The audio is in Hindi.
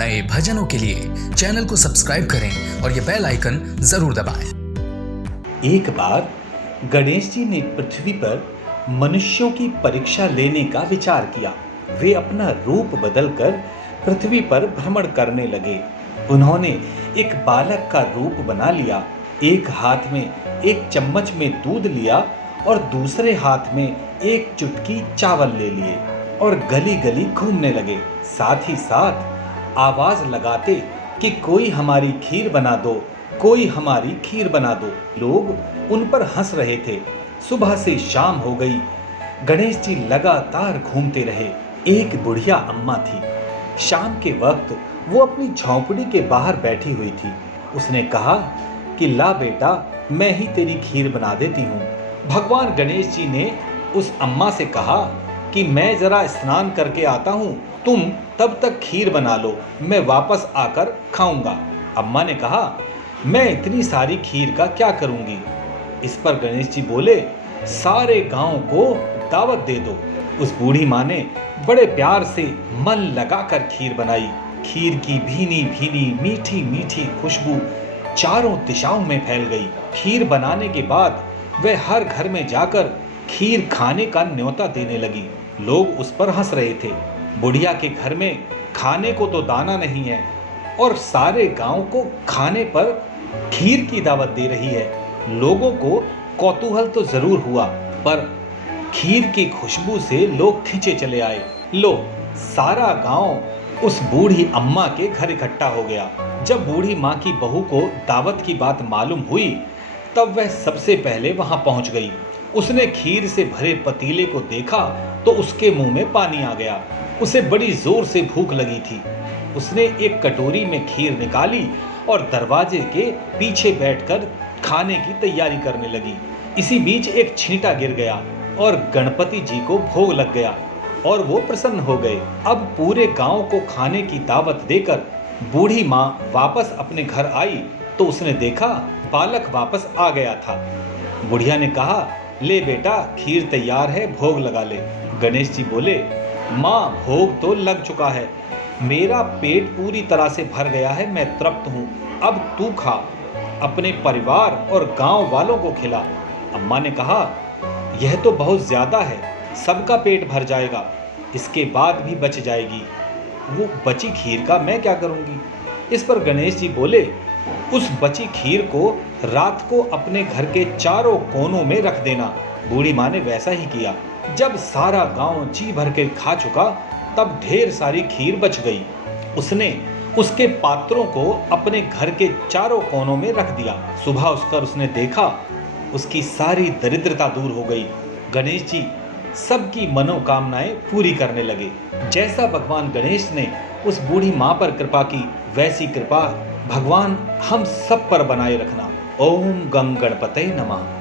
नए भजनों के लिए चैनल को सब्सक्राइब करें और ये बेल आइकन जरूर दबाएं। एक बार गणेश जी ने पृथ्वी पर मनुष्यों की परीक्षा लेने का विचार किया। वे अपना रूप बदलकर पृथ्वी पर भ्रमण करने लगे। उन्होंने एक बालक का रूप बना लिया। एक हाथ में एक चम्मच में दूध लिया और दूसरे हाथ में एक चुटकी चावल ले लिए और गली गली घूमने लगे। साथ ही साथ आवाज लगाते कि कोई हमारी खीर बना दो, कोई हमारी खीर बना दो। लोग उन पर हंस रहे थे। सुबह से शाम हो गई। गणेश जी लगातार घूमते रहे। एक बुढ़िया अम्मा थी। शाम के वक्त वो अपनी झोंपड़ी के बाहर बैठी हुई थी। उसने कहा कि ला बेटा, मैं ही तेरी खीर बना देती हूँ। भगवान गणेश जी ने उस अम्मा से कहा कि मैं जरा स्नान करके आता हूँ, तुम तब तक खीर बना लो, मैं वापस आकर खाऊंगा। अम्मा ने कहा, मैं इतनी सारी खीर का क्या करूंगी। इस पर गणेश जी बोले, सारे गांव को दावत दे दो। उस बूढ़ी माँ ने बड़े प्यार से मन लगाकर खीर बनाई। खीर की भीनी भीनी मीठी मीठी खुशबू चारों दिशाओं में फैल गई। खीर बनाने के बाद वह हर घर में जाकर खीर खाने का न्योता देने लगी। लोग उस पर हंस रहे थे। बुढ़िया के घर में खाने को तो दाना नहीं है और सारे गांव को खाने पर खीर की दावत दे रही है। लोगों को कौतूहल तो जरूर हुआ, पर खीर की खुशबू से लोग खिंचे चले आए। लो, सारा गांव उस बूढ़ी अम्मा के घर इकट्ठा हो गया। जब बूढ़ी माँ की बहू को दावत की बात मालूम हुई, तब वह सबसे पहले वहां पहुंच गई। उसने खीर से भरे पतीले को देखा तो उसके मुंह में पानी आ गया। उसे बड़ी जोर से भूख लगी थी। उसने एक कटोरी में खीर निकाली और दरवाजे के पीछे बैठकर खाने की तैयारी करने लगी। इसी बीच एक छींटा गिर गया और गणपति जी को भोग लग गया और वो प्रसन्न हो गए। अब पूरे गांव को खाने की दावत देकर बूढ़ी माँ वापस अपने घर आई तो उसने देखा बालक वापस आ गया था। बुढ़िया ने कहा, ले बेटा, खीर तैयार है, भोग लगा ले। गणेश जी बोले, माँ, भोग तो लग चुका है, मेरा पेट पूरी तरह से भर गया है, मैं तृप्त हूँ। अब तू खा, अपने परिवार और गांव वालों को खिला। अम्मा ने कहा, यह तो बहुत ज्यादा है, सबका पेट भर जाएगा, इसके बाद भी बच जाएगी। वो बची खीर का मैं क्या करूँगी। इस पर गणेश जी बोले, उस बची खीर को रात को अपने घर के चारों कोनों में रख देना। बूढ़ी माँ ने वैसा ही किया। जब सारा गांव जी भर के खा चुका, तब ढेर सारी खीर बच गई। उसने उसके पात्रों को अपने घर के चारों कोनों में रख दिया। सुबह उठकर उसने देखा, उसकी सारी दरिद्रता दूर हो गई। गणेश जी सबकी मनोकामनाएं पूरी करने लगे। जैसा भगवान गणेश ने उस बूढ़ी माँ पर कृपा की, वैसी कृपा भगवान हम सब पर बनाए रखना। ओम गं गणपतये नमः।